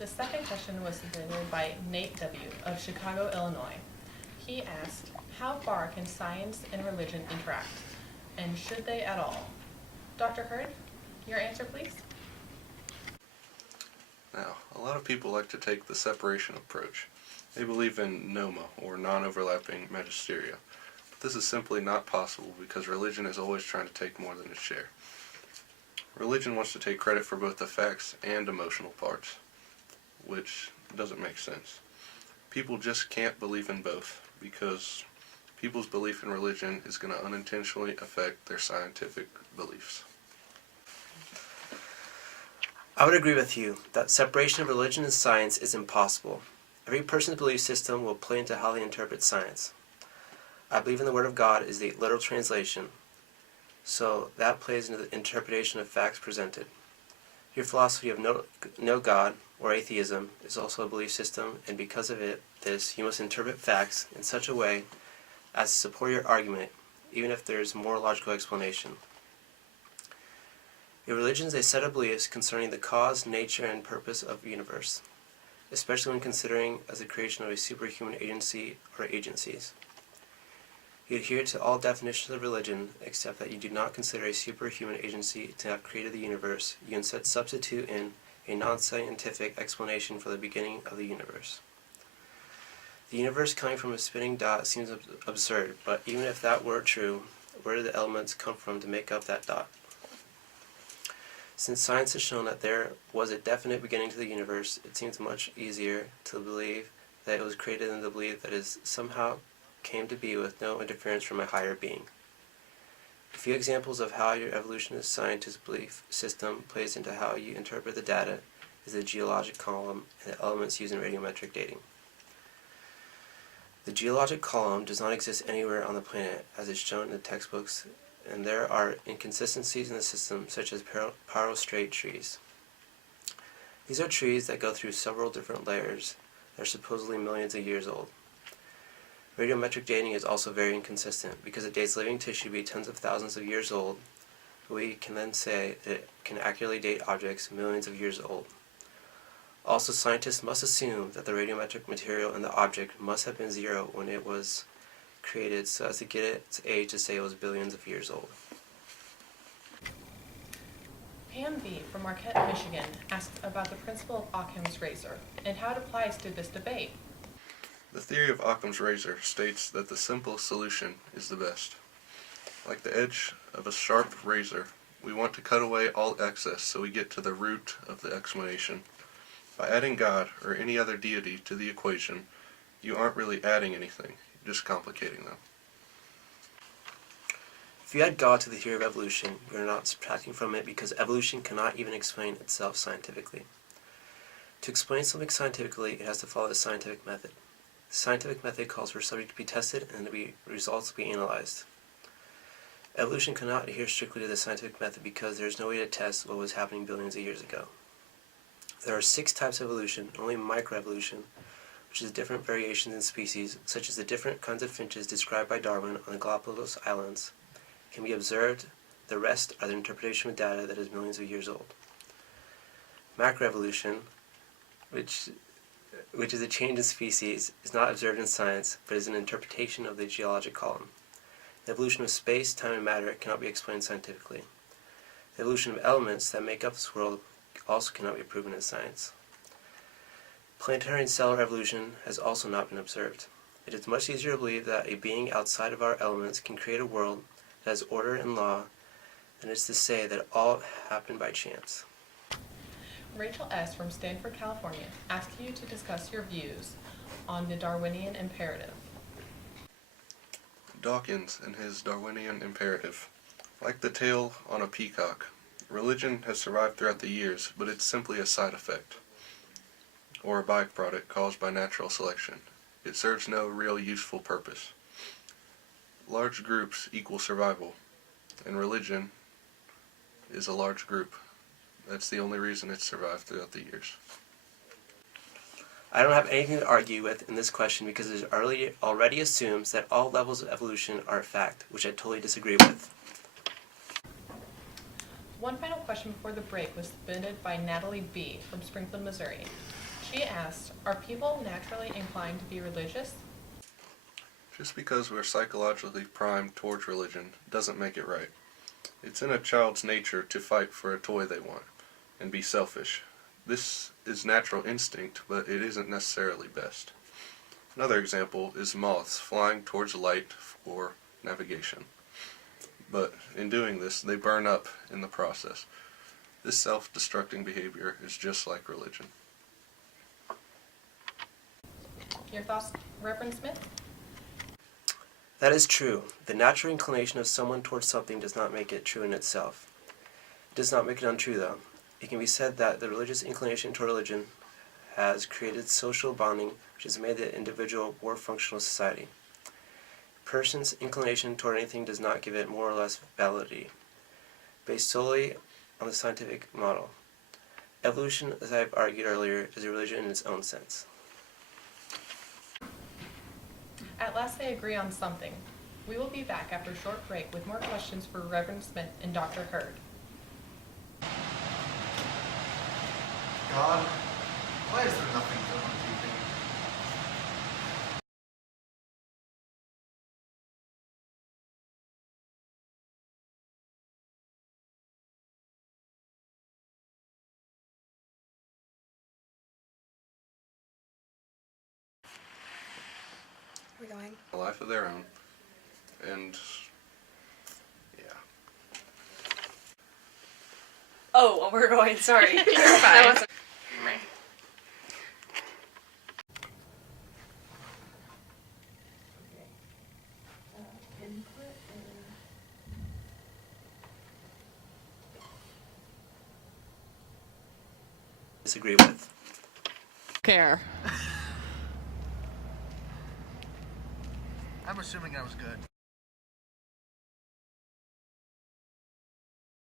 The second question was submitted by Nate W. of Chicago, Illinois. He asked, how far can science and religion interact? And should they at all? Dr. Hurd, your answer, please. Now, a lot of people like to take the separation approach. They believe in noma, or non-overlapping magisteria. But this is simply not possible because religion is always trying to take more than its share. Religion wants to take credit for both the facts and emotional parts, which doesn't make sense. People just can't believe in both because people's belief in religion is going to unintentionally affect their scientific beliefs. I would agree with you that separation of religion and science is impossible. Every person's belief system will play into how they interpret science. I believe in the Word of God is the literal translation, so that plays into the interpretation of facts presented. Your philosophy of no God, or atheism, is also a belief system, and because of this, you must interpret facts in such a way as to support your argument, even if there is more logical explanation. Your religion is a set of beliefs concerning the cause, nature, and purpose of the universe, especially when considering as the creation of a superhuman agency or agencies. You adhere to all definitions of religion, except that you do not consider a superhuman agency to have created the universe. You instead substitute in a non-scientific explanation for the beginning of the universe. The universe coming from a spinning dot seems absurd, but even if that were true, where did the elements come from to make up that dot? Since science has shown that there was a definite beginning to the universe, it seems much easier to believe that it was created than to believe that it somehow came to be with no interference from a higher being. A few examples of how your evolutionist scientist belief system plays into how you interpret the data is the geologic column and the elements used in radiometric dating. The geologic column does not exist anywhere on the planet, as is shown in the textbooks, and there are inconsistencies in the system, such as parostrate trees. These are trees that go through several different layers that are supposedly millions of years old. Radiometric dating is also very inconsistent because it dates living tissue to be tens of thousands of years old, but we can then say that it can accurately date objects millions of years old. Also, scientists must assume that the radiometric material in the object must have been zero when it was created so as to get its age to say it was billions of years old. Pam V. from Marquette, Michigan asked about the principle of Occam's razor and how it applies to this debate. The theory of Occam's razor states that the simplest solution is the best. Like the edge of a sharp razor, we want to cut away all excess so we get to the root of the explanation. By adding God or any other deity to the equation, you aren't really adding anything, you're just complicating them. If you add God to the theory of evolution, you are not subtracting from it because evolution cannot even explain itself scientifically. To explain something scientifically, it has to follow the scientific method. The scientific method calls for a subject to be tested and the results to be analyzed. Evolution cannot adhere strictly to the scientific method because there is no way to test what was happening billions of years ago. There are 6 types of evolution, only microevolution, which is different variations in species, such as the different kinds of finches described by Darwin on the Galapagos Islands, can be observed. The rest are the interpretation of data that is millions of years old. Macroevolution, which is a change in species, is not observed in science, but is an interpretation of the geologic column. The evolution of space, time, and matter cannot be explained scientifically. The evolution of elements that make up this world also cannot be proven in science. Planetary and cellular evolution has also not been observed. It is much easier to believe that a being outside of our elements can create a world that has order and law than it is to say that all happened by chance. Rachel S. from Stanford, California asked you to discuss your views on the Darwinian imperative. Dawkins and his Darwinian imperative. Like the tail on a peacock, religion has survived throughout the years, but it's simply a side effect, or a byproduct caused by natural selection. It serves no real useful purpose. Large groups equal survival, and religion is a large group. That's the only reason it's survived throughout the years. I don't have anything to argue with in this question because it already assumes that all levels of evolution are a fact, which I totally disagree with. One final question before the break was submitted by Natalie B. from Springfield, Missouri. She asked, are people naturally inclined to be religious? Just because we're psychologically primed towards religion doesn't make it right. It's in a child's nature to fight for a toy they want and be selfish. This is natural instinct, but it isn't necessarily best. Another example is moths flying towards light for navigation. But in doing this, they burn up in the process. This self-destructing behavior is just like religion. Your thoughts, Reverend Smith? That is true. The natural inclination of someone towards something does not make it true in itself. It does not make it untrue, though. It can be said that the religious inclination toward religion has created social bonding, which has made the individual more functional society. A person's inclination toward anything does not give it more or less validity, based solely on the scientific model. Evolution, as I've argued earlier, is a religion in its own sense. At last they agree on something. We will be back after a short break with more questions for Reverend Smith and Dr. Hurd. God, why is there nothing good on TV? We're going. A life of their own. And yeah. Oh, we're going. Sorry. You're That fine. wasn't- Disagree with. Care. I'm assuming I was good.